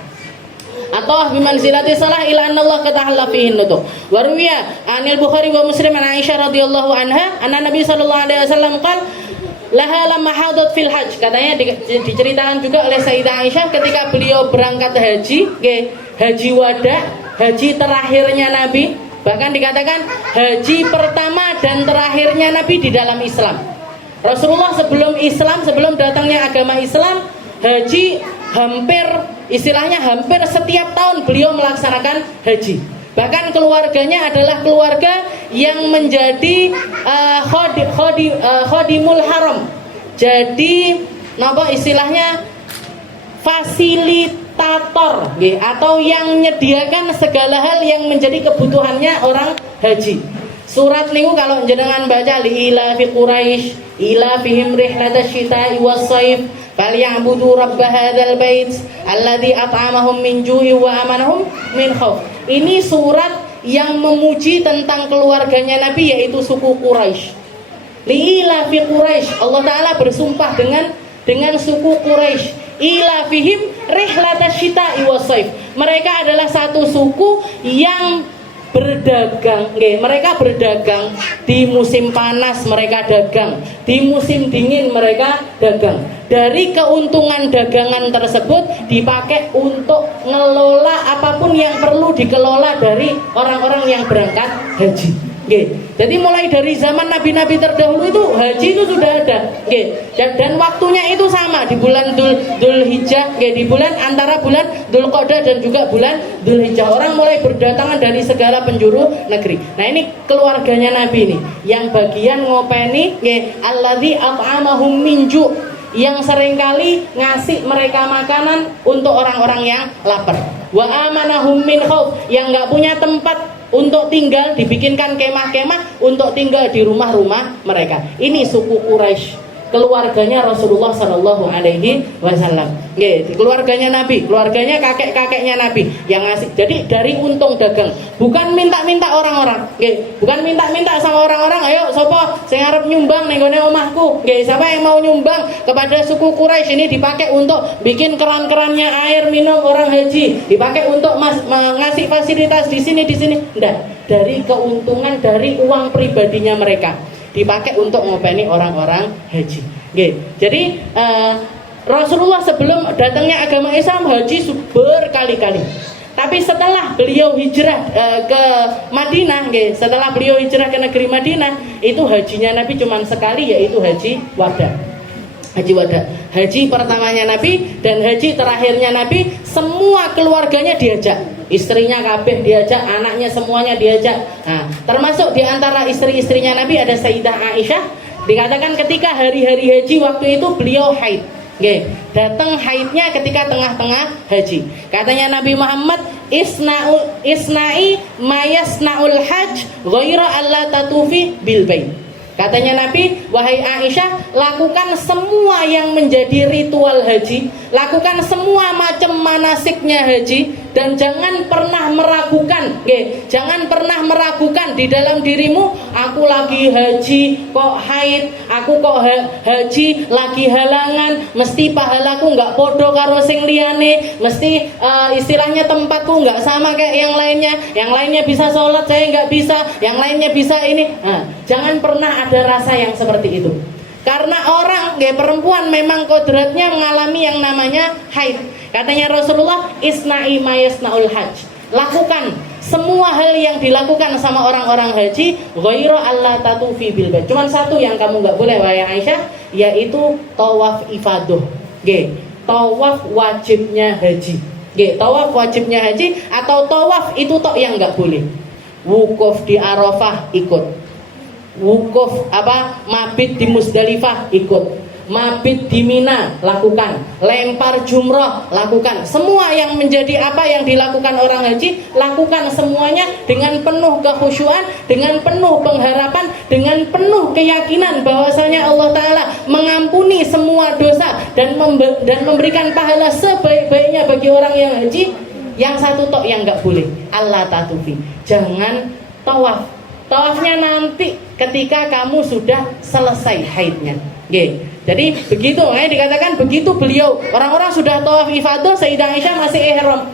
Atau bimanzilati salah ila anallah katahalla fihi nutuk. Wa ruwiya anil Bukhari wa Muslim an Aisyah radhiyallahu anha anna Nabi sallallahu alaihi wasallam qala laha lamma hadat fil hajj. Katanya diceritakan juga oleh Sayyidah Aisyah ketika beliau berangkat haji, nggih, haji wada, haji terakhirnya Nabi. Bahkan dikatakan haji pertama dan terakhirnya Nabi di dalam Islam. Rasulullah sebelum datangnya agama Islam, haji hampir setiap tahun beliau melaksanakan haji. Bahkan keluarganya adalah keluarga yang menjadi khodimul haram. Jadi napa istilahnya fasilitator, atau yang menyediakan segala hal yang menjadi kebutuhannya orang haji. Surat niku kalau jenengan baca li ila fi Quraisy ila fihim rihlatash syita'i was-shaif falyabudu rabb hadzal bait alladzi at'amahum min ju'i wa amanahum min khauf. Ini surat yang memuji tentang keluarganya Nabi, yaitu suku Quraisy. Li ila fi Quraisy, Allah Taala bersumpah dengan suku Quraisy. Ila fihim rihlatash syita'i was-shaif. Mereka adalah satu suku yang berdagang, mereka berdagang di musim panas, mereka dagang di musim dingin, mereka dagang. Dari keuntungan dagangan tersebut dipakai untuk ngelola apapun yang perlu dikelola dari orang-orang yang berangkat haji. Jadi mulai dari zaman nabi-nabi terdahulu itu haji itu sudah ada, dan waktunya itu sama di bulan Dzulhijjah, di bulan antara bulan Dzulqa'dah dan juga bulan Dzulhijjah. Orang mulai berdatangan dari segala penjuru negeri. Nah, ini keluarganya Nabi nih, yang bagian ngopeni, alladzi at'amahum min ju', yang seringkali ngasih mereka makanan untuk orang-orang yang lapar. Wa amanahum min khauf, yang nggak punya tempat untuk tinggal, dibikinkan kemah-kemah untuk tinggal di rumah-rumah mereka. Ini suku Quraisy. keluarganya Rasulullah Shallallahu Alaihi Wasallam. Keluarganya Nabi, keluarganya kakek-kakeknya Nabi yang ngasih. Jadi dari untung dagang, bukan minta-minta orang-orang. Bukan minta-minta sama orang-orang. Ayo, sopo sing arep nyumbang ning gone omahku. Siapa yang mau nyumbang kepada suku Quraisy, ini dipakai untuk bikin keran-kerannya air minum orang haji, dipakai untuk ngasih fasilitas di sini. Enggak, dari keuntungan dari uang pribadinya mereka dipakai untuk ngopeni orang-orang haji. Jadi Rasulullah sebelum datangnya agama Islam haji berkali-kali. Tapi setelah beliau hijrah ke Madinah, setelah beliau hijrah ke negeri Madinah, itu hajinya Nabi cuma sekali, yaitu haji wada. Haji pertamanya Nabi dan haji terakhirnya Nabi, semua keluarganya diajak, istrinya kabeh diajak, anaknya semuanya diajak. Nah, termasuk diantara istri-istrinya Nabi ada Sayyidah Aisyah. Dikatakan ketika hari-hari haji waktu itu beliau haid. Datang haidnya ketika tengah-tengah haji. Katanya Nabi Muhammad, isna'i mayasna'ul hajj ghaira alla tatufi bil bait. Katanya Nabi, wahai Aisyah, lakukan semua yang menjadi ritual haji, lakukan semua macam manasiknya haji, dan jangan pernah meragukan, jangan pernah meragukan di dalam dirimu, aku lagi haji kok haid, aku kok haji lagi halangan, mesti pahalaku nggak podo karo sing liyane, mesti istilahnya tempatku nggak sama kayak yang lainnya bisa sholat, saya nggak bisa, yang lainnya bisa ini. Jangan pernah ada rasa yang seperti itu. Karena orang, perempuan memang kodratnya mengalami yang namanya haid. Katanya Rasulullah, isna'i mayasna'ul hajj. Lakukan semua hal yang dilakukan sama orang-orang haji, ghaira alla tatufi bil bait. Cuman satu yang kamu nggak boleh, wahai Aisyah, yaitu tawaf ifadah. Tawaf wajibnya haji. Tawaf wajibnya haji atau tawaf itu tok yang nggak boleh. Wukuf di Arafah ikut. Wukuf mabit di Musdalifah ikut, mabit di Mina lakukan, lempar jumrah lakukan, semua yang menjadi apa yang dilakukan orang haji lakukan semuanya dengan penuh kekhusyuan, dengan penuh pengharapan, dengan penuh keyakinan bahwasanya Allah Ta'ala mengampuni semua dosa dan memberikan pahala sebaik-baiknya bagi orang yang haji. Yang satu tok yang nggak boleh, Allah tatufi, jangan tawaf. Tawafnya nanti ketika kamu sudah selesai haidnya. Jadi begitu, dikatakan begitu beliau, orang-orang sudah tawaf ifadah, Sayyidah Aisyah masih ihram,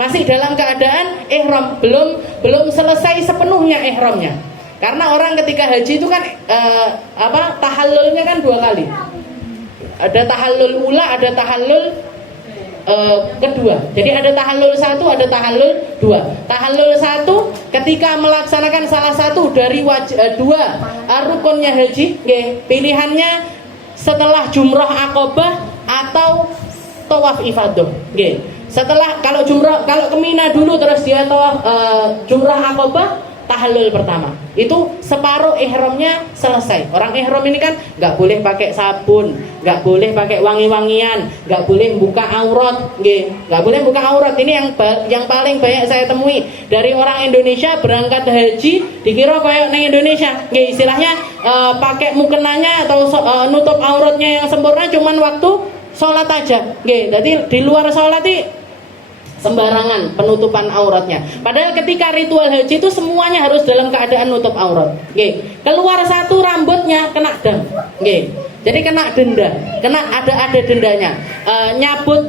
masih dalam keadaan ihram, belum selesai sepenuhnya ihramnya. Karena orang ketika haji itu kan tahallulnya kan 2 kali. Ada tahallul ula, ada tahallul kedua. Jadi ada tahallul 1, ada tahallul 2. Tahallul 1 ketika melaksanakan salah satu dari 2 rukunnya haji, pilihannya setelah jumrah Aqabah atau tawaf ifadah. Setelah kalau ke Mina dulu terus dia tawaf jumrah Aqabah, tahallul pertama itu separuh ihramnya selesai. Orang ihram ini kan nggak boleh pakai sabun, nggak boleh pakai wangi-wangian, nggak boleh buka aurat, nggak boleh buka aurat. Ini yang paling banyak saya temui dari orang Indonesia berangkat haji, dikira kayak di Indonesia, istilahnya pakai mukenanya atau nutup auratnya yang sempurna cuman waktu sholat aja, jadi di luar sholat sembarangan penutupan auratnya. Padahal ketika ritual haji itu semuanya harus dalam keadaan nutup aurat. Keluar satu rambutnya kena dam. Jadi kena denda, ada dendanya. Nyabut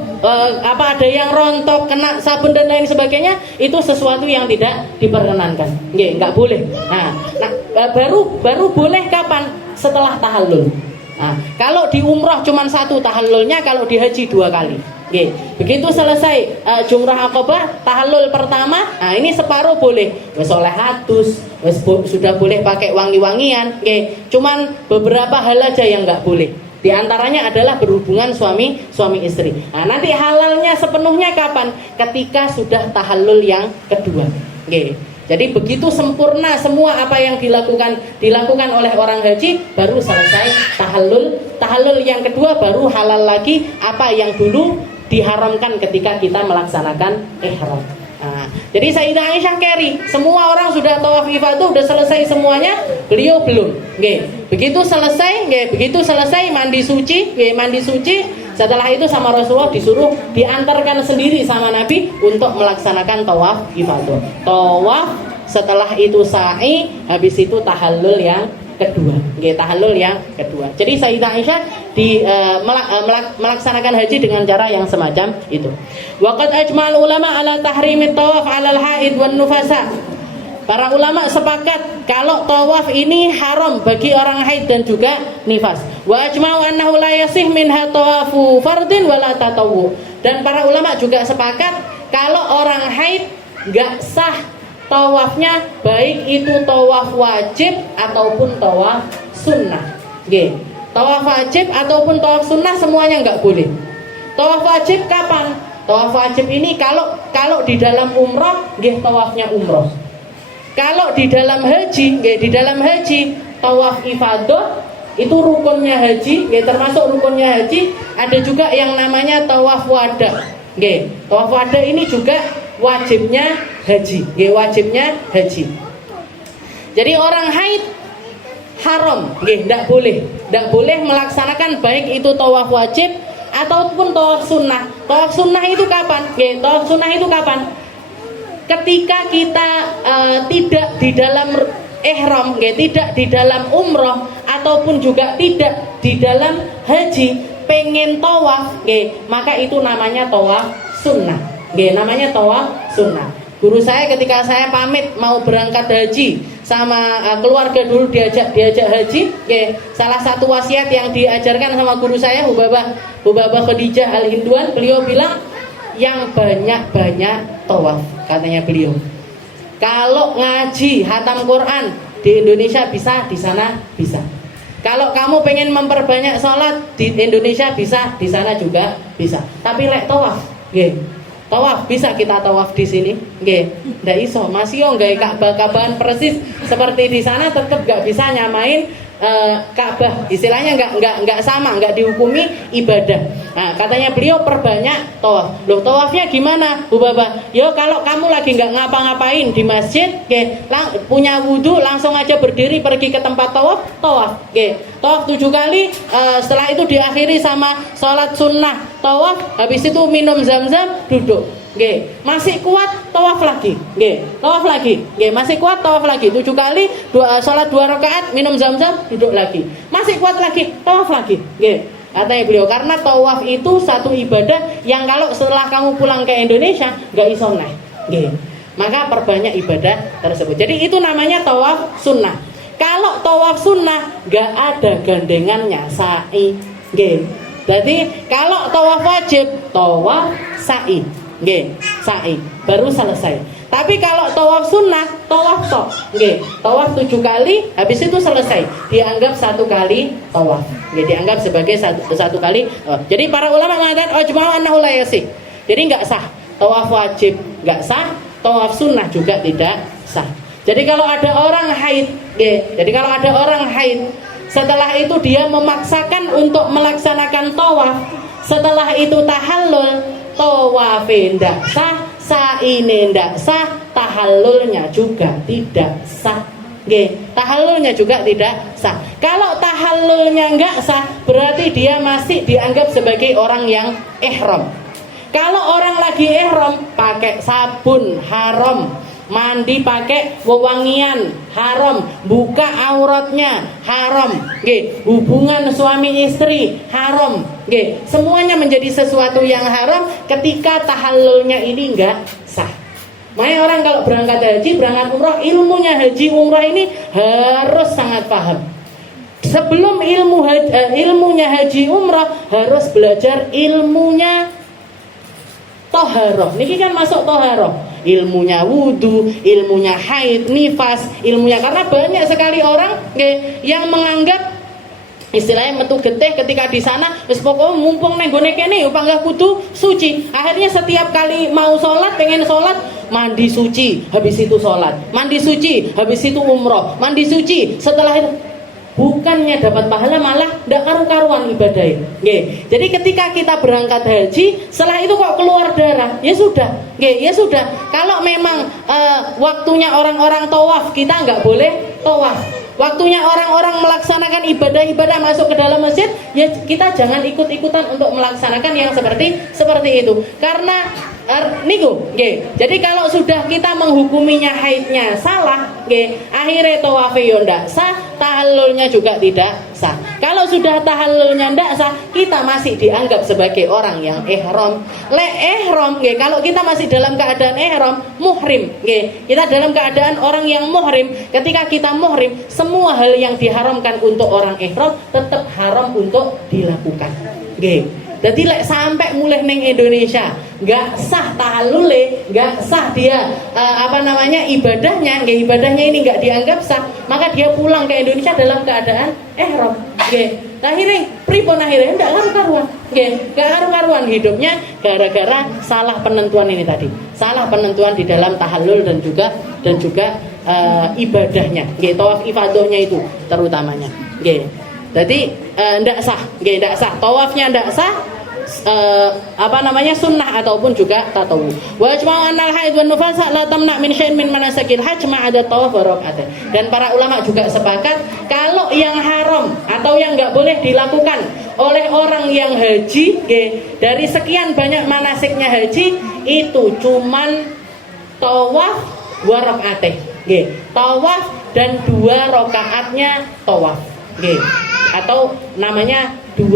ada yang rontok, kena sabun dan lain sebagainya, itu sesuatu yang tidak diperkenankan. Nggak boleh. Nah, baru boleh kapan? Setelah tahallul. Kalau di umrah cuma 1 tahallulnya, kalau di haji 2 kali. Begitu selesai jumrah Aqabah, tahallul pertama, ini separuh boleh. Wes oleh hatus, sudah boleh pakai wangi-wangian. Cuman beberapa hal aja yang nggak boleh. Di antaranya adalah berhubungan suami istri. Nanti halalnya sepenuhnya kapan? Ketika sudah tahallul yang kedua. Jadi begitu sempurna semua apa yang dilakukan oleh orang haji, baru selesai tahallul yang kedua, baru halal lagi apa yang dulu diharamkan ketika kita melaksanakan ihram. Jadi Sayyidah Aisyah carry, semua orang sudah tawaf ifadah, udah selesai semuanya, beliau belum. Begitu selesai mandi suci, mandi suci. Setelah itu sama Rasulullah disuruh diantarkan sendiri sama Nabi untuk melaksanakan tawaf ifadah. Tawaf, setelah itu sa'i, habis itu tahallul yang kedua. Tahallul yang kedua. Jadi Sayyidah Aisyah melaksanakan haji dengan cara yang semacam itu. Waqad ajma'al ulama ala tahrimit tawaf 'alal haid wan nufasa. Para ulama sepakat kalau tawaf ini haram bagi orang haid dan juga nifas. Wa ajma'u annahu la yasih minha tawafu fardin wala tatawwu. Dan para ulama juga sepakat kalau orang haid enggak sah tawafnya, baik itu tawaf wajib ataupun tawaf sunnah. Tawaf wajib ataupun tawaf sunnah semuanya enggak boleh. Tawaf wajib kapan? Tawaf wajib ini kalau di dalam umroh, tawafnya umroh. Kalau di dalam haji, tawaf ifadah itu rukunnya haji, termasuk rukunnya haji. Ada juga yang namanya tawaf wada. Tawaf wada ini juga wajibnya haji. Jadi orang haid haram, tidak boleh melaksanakan baik itu tawaf wajib ataupun tawaf sunnah. Tawaf sunnah itu kapan? Ketika kita tidak di dalam ihram, tidak di dalam umroh ataupun juga tidak di dalam haji, pengen tawaf, maka itu namanya tawaf sunnah. Namanya tawaf sunnah. Guru saya ketika saya pamit mau berangkat haji sama keluarga dulu diajak haji, salah satu wasiat yang diajarkan sama guru saya Hubabah Khadijah Al-Hinduan, beliau bilang yang banyak-banyak tawaf, katanya beliau. Kalau ngaji hatam Quran di Indonesia bisa, di sana bisa. Kalau kamu pengen memperbanyak sholat di Indonesia bisa, di sana juga bisa. Tapi tawaf, tawaf bisa kita tawaf di sini, nggak iso. Masih nggak Ka'bah persis seperti di sana, tetap nggak bisa nyamain Ka'bah. Istilahnya nggak sama, nggak dihukumi ibadah. Nah, katanya beliau perbanyak tawaf. Loh, tawafnya gimana, Bu Baba? Yo, kalau kamu lagi nggak ngapa-ngapain di masjid, punya wudhu, langsung aja berdiri pergi ke tempat tawaf. Tawaf 7 kali. Setelah itu diakhiri sama sholat sunnah tawaf. Habis itu minum zam-zam, duduk. Masih kuat tawaf lagi. Masih kuat tawaf lagi 7 kali, sholat 2 rakaat, minum zam-zam, duduk lagi. Masih kuat lagi, tawaf lagi. Katanya beliau, karena tawaf itu satu ibadah yang kalau setelah kamu pulang ke Indonesia nggak iso neh. Maka perbanyak ibadah tersebut. Jadi itu namanya tawaf sunnah. Kalau tawaf sunnah nggak ada gandengannya, sa'i. Jadi kalau tawaf wajib, tawaf sa'i. Sa'i baru selesai. Tapi kalau tawaf sunnah, tawaf tok, tawaf 7 kali, habis itu selesai, dianggap 1 kali tawaf, dianggap sebagai satu kali. Jadi para ulama mengatakan ajma'u annahu la yasih. Jadi nggak sah, tawaf wajib nggak sah, tawaf sunnah juga tidak sah. Jadi kalau ada orang haid, setelah itu dia memaksakan untuk melaksanakan tawaf, setelah itu tahallul, tawafin ndak sah, sa'ine ndak sah, tahallulnya juga tidak sah. Tahallulnya juga tidak sah. Kalau tahallulnya enggak sah, berarti dia masih dianggap sebagai orang yang ihram. Kalau orang lagi ihram, pakai sabun haram, mandi pakai wewangian haram, buka auratnya haram, hubungan suami istri haram, semuanya menjadi sesuatu yang haram ketika tahallulnya ini enggak sah. Makanya orang kalau berangkat haji, berangkat umrah, ilmunya haji umrah ini harus sangat paham. Sebelum ilmunya haji umrah, harus belajar ilmunya toharoh. Niki kan masuk toharoh, ilmunya wudhu, ilmunya haid, nifas, ilmunya, karena banyak sekali orang yang menganggap istilahnya metu getih ketika di sana, wis pokoknya mumpung neng gone kene yo panggah kudu suci. Akhirnya setiap kali mau sholat, pengen sholat, mandi suci, habis itu sholat, mandi suci, habis itu umroh, mandi suci, setelah itu bukannya dapat pahala malah ndak karu-karuan ibadahnya. Nggih. Jadi ketika kita berangkat haji, setelah itu kok keluar darah, ya sudah. Nggih, ya sudah. Kalau memang waktunya orang-orang tawaf, kita nggak boleh tawaf. Waktunya orang-orang melaksanakan ibadah-ibadah masuk ke dalam masjid, ya kita jangan ikut-ikutan untuk melaksanakan yang seperti itu. Karena niku, nggih. Jadi kalau sudah kita menghukuminya haidnya salah, nggih, akhirnya tawaf yo ndak sah, tahallulnya juga tidak sah. Kalau sudah tahallulnya ndak sah, kita masih dianggap sebagai orang yang ihram. Ihram, nggih, kalau kita masih dalam keadaan ihram, muhrim, nggih. Kita dalam keadaan orang yang muhrim. Ketika kita muhrim, semua hal yang diharamkan untuk orang ihram tetap haram untuk dilakukan. Nggih. Jadi sampai mulai neng Indonesia nggak sah tahallule, nggak sah dia ibadahnya, nggak ibadahnya ini nggak dianggap sah, maka dia pulang ke Indonesia dalam keadaan ihram. Nggih. Akhirnya pripun akhirnya ndak karu-karuan. Nggih, nggak karu-karuan hidupnya gara-gara salah penentuan ini tadi. Salah penentuan di dalam tahallul dan juga ibadahnya. Nggih, tawaf ifadahnya itu terutamanya. Nggih. Jadi ndak sah, nggih, ndak sah. Tawafnya ndak sah, sunnah ataupun juga tatawu. Wa ajma'u anna al-haid wan nufas la tamna min syai'in min manasikil hajj ma'ada tawaf wa rakaat. Dan para ulama juga sepakat kalau yang haram atau yang enggak boleh dilakukan oleh orang yang haji, nggih, dari sekian banyak manasiknya haji itu cuman tawaf wa rakaat. Nggih, tawaf dan 2 rakaatnya tawaf. Nggih. Atau namanya 2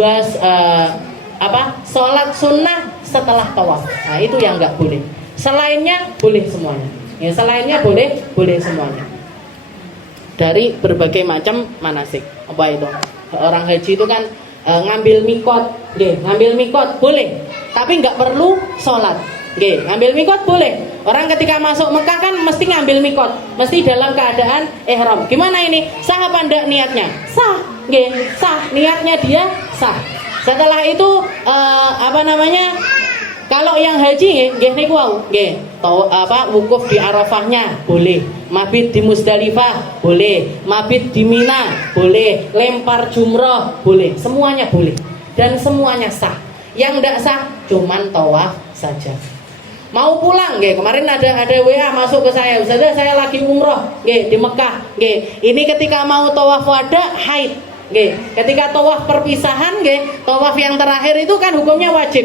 sholat sunnah setelah tawaf. Nah, itu yang nggak boleh. Selainnya boleh semuanya. Ya, selainnya boleh semuanya. Dari berbagai macam manasik. Apa itu? Orang haji itu kan ngambil mikot, ngambil mikot boleh, tapi nggak perlu sholat. Ngambil mikot boleh. Orang ketika masuk Mekah kan mesti ngambil mikot, mesti dalam keadaan ihram. Gimana ini? Sah apa enggak niatnya? Sah. Sah. Niatnya dia sah. Setelah itu kalau yang haji nggih niku wau, nggih. Wukuf di Arafahnya boleh, mabit di Musdalifah boleh, mabit di Mina boleh, lempar jumroh boleh, semuanya boleh dan semuanya sah. Yang enggak sah cuman tawaf saja. Mau pulang, nggih. Kemarin ada WA masuk ke saya, Ustazah saya lagi umroh, nggih, di Mekah, nggih. Ini ketika mau tawaf wada haid, nggih. Ketika tawaf perpisahan, nggih, tawaf yang terakhir itu kan hukumnya wajib.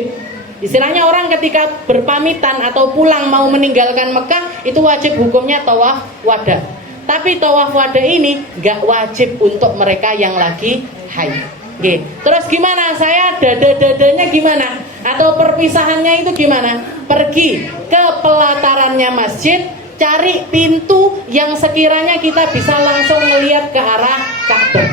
Istilahnya orang ketika berpamitan atau pulang mau meninggalkan Mekah itu wajib hukumnya tawaf wada. Tapi tawaf wada ini nggak wajib untuk mereka yang lagi haid. Nggih. Terus gimana? Saya dada-dadanya gimana? Atau perpisahannya itu gimana? Pergi ke pelatarannya masjid, cari pintu yang sekiranya kita bisa langsung melihat ke arah Ka'bah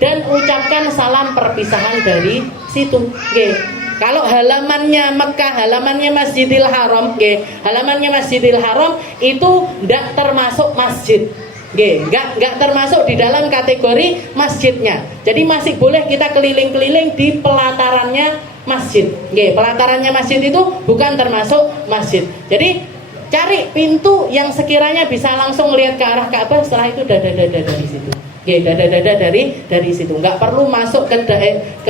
dan ucapkan salam perpisahan dari situ. Nggih. Kalau halamannya Mekah, halamannya Masjidil Haram, nggih, halamannya Masjidil Haram itu tidak termasuk masjid. Enggak termasuk di dalam kategori masjidnya. Jadi masih boleh kita keliling-keliling di pelatarannya masjid. Pelatarannya masjid itu bukan termasuk masjid. Jadi cari pintu yang sekiranya bisa langsung melihat ke arah Ka'bah, setelah itu dada-dada dari situ. Dada-dada dari situ. Enggak perlu masuk ke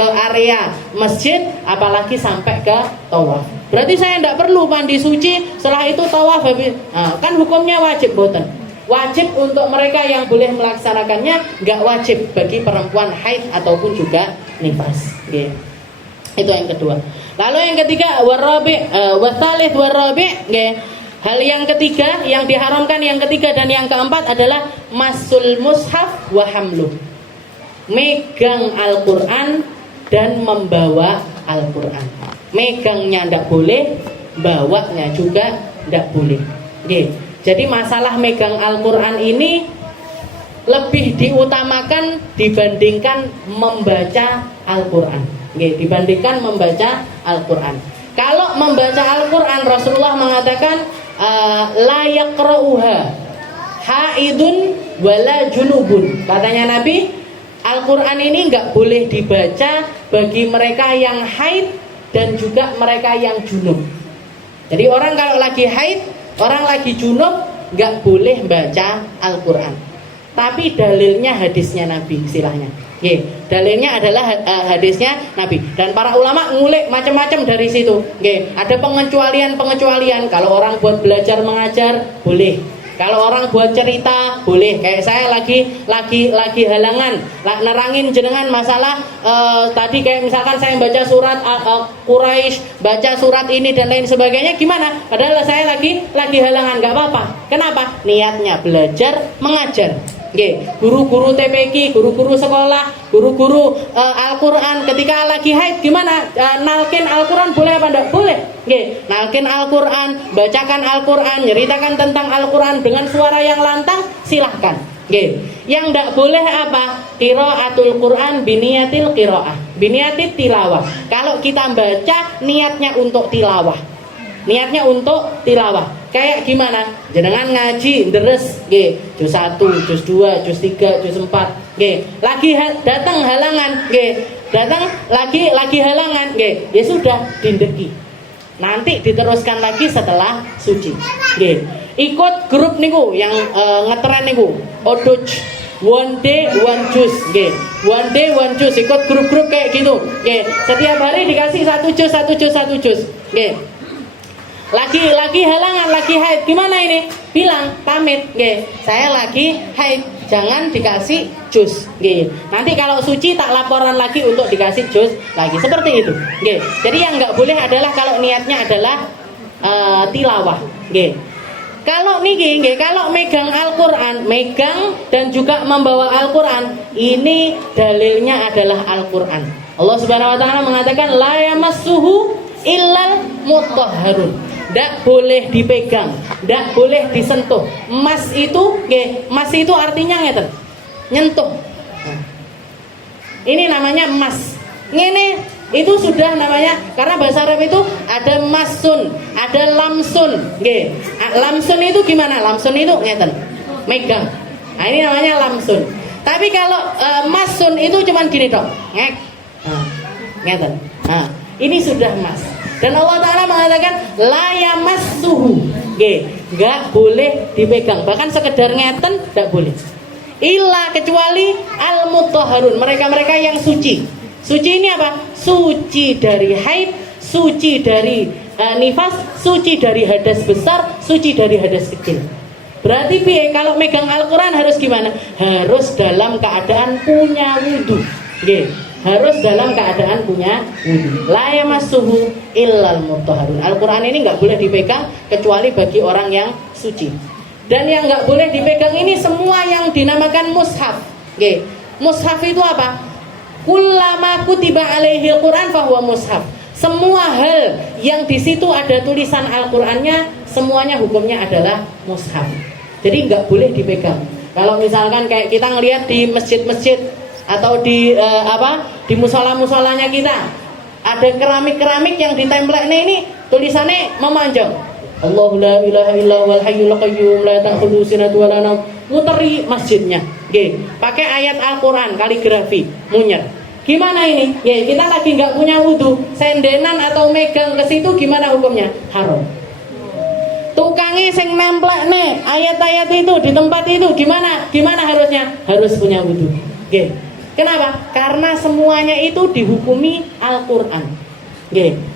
area masjid apalagi sampai ke tawaf. Berarti saya enggak perlu mandi suci, setelah itu tawaf habis. Nah, kan hukumnya wajib boten. Wajib untuk mereka yang boleh melaksanakannya, nggak wajib bagi perempuan haid ataupun juga nifas. Itu yang kedua. Lalu yang ketiga wasalith warabi, hal yang ketiga yang diharamkan, yang ketiga dan yang keempat adalah masul mushaf wa hamluh, megang Al-Quran dan membawa Al-Quran. Megangnya ndak boleh, bawanya juga ndak boleh. Jadi masalah megang Al-Quran ini lebih diutamakan dibandingkan membaca Al-Quran. Dibandingkan membaca Al-Quran. Kalau membaca Al-Quran, Rasulullah mengatakan la yaqra'uha haidun wala junubun. Katanya Nabi, Al-Quran ini enggak boleh dibaca bagi mereka yang haid dan juga mereka yang junub. Jadi orang kalau lagi haid, orang lagi junub nggak boleh baca Al-Quran. tapi dalilnya hadisnya Nabi istilahnya. Nggih, dalilnya adalah hadisnya Nabi. Dan para ulama ngulik macam-macam dari situ. Nggih, ada pengecualian-pengecualian. Kalau orang buat belajar mengajar boleh. Kalau orang buat cerita boleh. Kayak saya lagi halangan nerangin jenengan masalah tadi kayak misalkan saya baca surat Quraisy, baca surat ini dan lain sebagainya, gimana? Padahal saya lagi halangan, nggak apa-apa. Kenapa? Niatnya belajar mengajar. Oke, guru-guru TPQ, guru-guru sekolah, guru-guru Al-Quran ketika lagi haid gimana? Nalkin Al-Quran boleh apa enggak? Boleh. Oke, nalkin Al-Quran, bacakan Al-Quran, nyeritakan tentang Al-Quran dengan suara yang lantang, silahkan. Oke, yang enggak boleh apa? Qiraatul Quran biniyatil qiraah, biniyatil tilawah. Kalau kita baca niatnya untuk tilawah. Niatnya untuk tilawah. Kayak gimana? Jenengan ngaji deres nggih, juz 1, juz 2, juz 3, juz 4 nggih. Lagi datang halangan nggih. Datang lagi halangan nggih. Ya sudah dindeki. Nanti diteruskan lagi setelah suci. Nggih. Ikut grup niku yang ngetren niku. Oduj one day one juz nggih. One day one juz, ikut grup-grup kayak gitu. Nggih. Setiap hari dikasih 1 juz nggih. Lagi halangan, lagi haid, gimana ini? Bilang pamit, nggih. Saya lagi haid, jangan dikasih jus, nggih. Nanti kalau suci tak laporan lagi untuk dikasih jus lagi, seperti itu, nggih. Jadi yang nggak boleh adalah kalau niatnya adalah tilawah, nggih. Kalau niki, nggih, kalau megang Al-Quran, megang dan juga membawa Al-Quran, ini dalilnya adalah Al-Quran. Allah Subhanahu Wa Taala mengatakan la yamassuhu illal mutahharun. Tidak boleh dipegang, tidak boleh disentuh. Mas itu artinya ngeten, nyentuh. Ini namanya mas. Ini itu sudah namanya, karena bahasa Arab itu ada masun, ada lamsun. Lamsun itu gimana? Lamsun itu ngeten, megang. Nah, ini namanya lamsun. Tapi kalau masun itu cuman gini dong, ngek, ngeten. Nah, ini sudah mas. Dan Allah Ta'ala mengatakan la yamassuhu, nggak boleh dipegang, bahkan sekedar ngeten nggak boleh. Illa kecuali al-mutahharun, mereka-mereka yang suci. Suci ini apa? Suci dari haid, suci dari nifas, suci dari hadas besar, suci dari hadas kecil. Berarti kalau megang Al-Quran harus gimana? Harus dalam keadaan punya wudu. Harus dalam keadaan punya wudu. La yamassuhu illal mutahharun. Al-Quran ini nggak boleh dipegang kecuali bagi orang yang suci. Dan yang nggak boleh dipegang ini semua yang dinamakan mushaf. Mushaf itu apa? Kullama kutiba alaihil Quran fahuwa mushaf. Semua hal yang di situ ada tulisan Al-Qurannya, semuanya hukumnya adalah mushaf. Jadi nggak boleh dipegang. Kalau misalkan kayak kita ngelihat di masjid-masjid atau di di musola-musolanya kita ada keramik-keramik yang ditempleknya ini tulisannya memanjang. Allahu la ilaha illa huwal hayyul qayyum la ta'khudhuhu sinatun wa la nawm. Muteri masjidnya. Pakai ayat Al-Qur'an kaligrafi, munyer. Gimana ini? Kita lagi nggak punya wudu, sendenan atau megang ke situ gimana hukumnya? Haram. Tukangnya sing nemplekne ayat-ayat itu di tempat itu gimana? Gimana harusnya? Harus punya wudu. Kenapa? Karena semuanya itu dihukumi Al-Quran.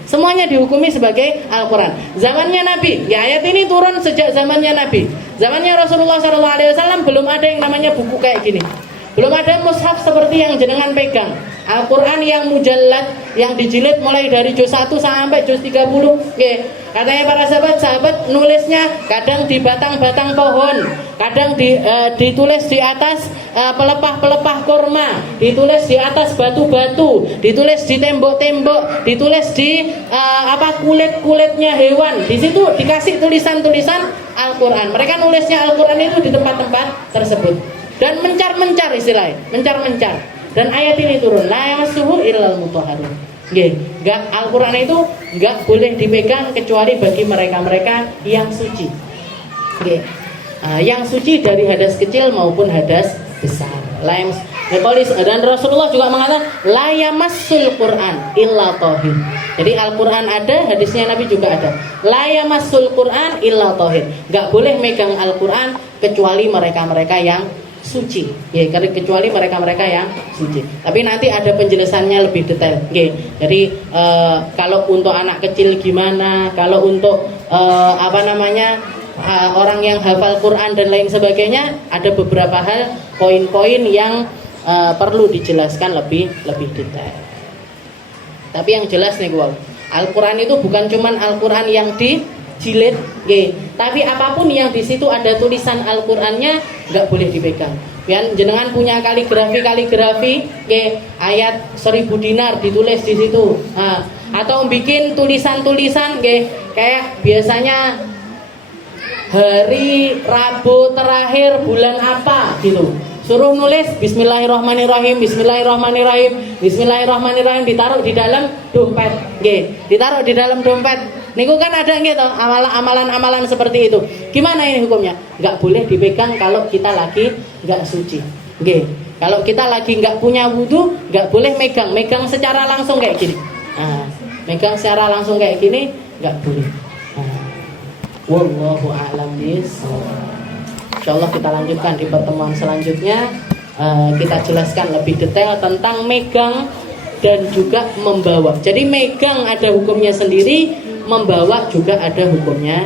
Semuanya dihukumi sebagai Al-Quran. Zamannya Nabi, ayat ini turun sejak zamannya Nabi. Zamannya Rasulullah SAW belum ada yang namanya buku kayak gini. Belum ada mushaf seperti yang jenengan pegang. Al-Quran yang mujallad, yang dijilid mulai dari juz 1 sampai juz 30. Katanya para sahabat nulisnya kadang di batang-batang pohon, kadang ditulis di atas pelepah-pelepah kurma, ditulis di atas batu-batu, ditulis di tembok-tembok, ditulis di kulit-kulitnya hewan. Di situ dikasih tulisan-tulisan Al-Quran. Mereka nulisnya Al-Quran itu di tempat-tempat tersebut. Dan mencar-mencar istilahnya, mencar-mencar. Dan ayat ini turun, la yamassuhu illal mutahharun. Al-Quran itu nggak boleh dipegang kecuali bagi mereka-mereka yang suci. Yang suci dari hadas kecil maupun hadas besar. Dan Rasulullah juga mengatakan la yamassul Quran illa thahir. Jadi Al-Quran ada, hadisnya Nabi juga ada. La yamassul Quran illa thahir. Nggak boleh megang Al-Quran kecuali mereka-mereka yang suci. Ya, kecuali mereka-mereka yang suci. Tapi nanti ada penjelasannya lebih detail. Oke. Jadi kalau untuk anak kecil gimana, kalau untuk orang yang hafal Quran dan lain sebagainya, ada beberapa hal poin-poin yang perlu dijelaskan lebih detail. Tapi yang jelas nih gua, Al-Quran itu bukan cuman Al-Quran yang dijilid, tapi apapun yang di situ ada tulisan Al-Qurannya nggak boleh dipegang. Yang jenengan punya kaligrafi, ayat 1000 dinar ditulis di situ, atau bikin tulisan-tulisan, kayak biasanya hari Rabu terakhir bulan apa gitu. Suruh nulis Bismillahirrahmanirrahim, Bismillahirrahmanirrahim, Bismillahirrahmanirrahim, ditaruh di dalam dompet, ditaruh di dalam dompet. Niku kan ada gitu amalan-amalan seperti itu. Gimana ini hukumnya? Nggak boleh dipegang kalau kita lagi nggak suci. Kalau kita lagi nggak punya wudu, nggak boleh megang secara langsung kayak gini. Megang secara langsung kayak gini nggak boleh. Wallahu a'lam bishawab. Insyaallah kita lanjutkan di pertemuan selanjutnya. Kita jelaskan lebih detail tentang megang dan juga membawa. Jadi megang ada hukumnya sendiri, membawa juga ada hukumnya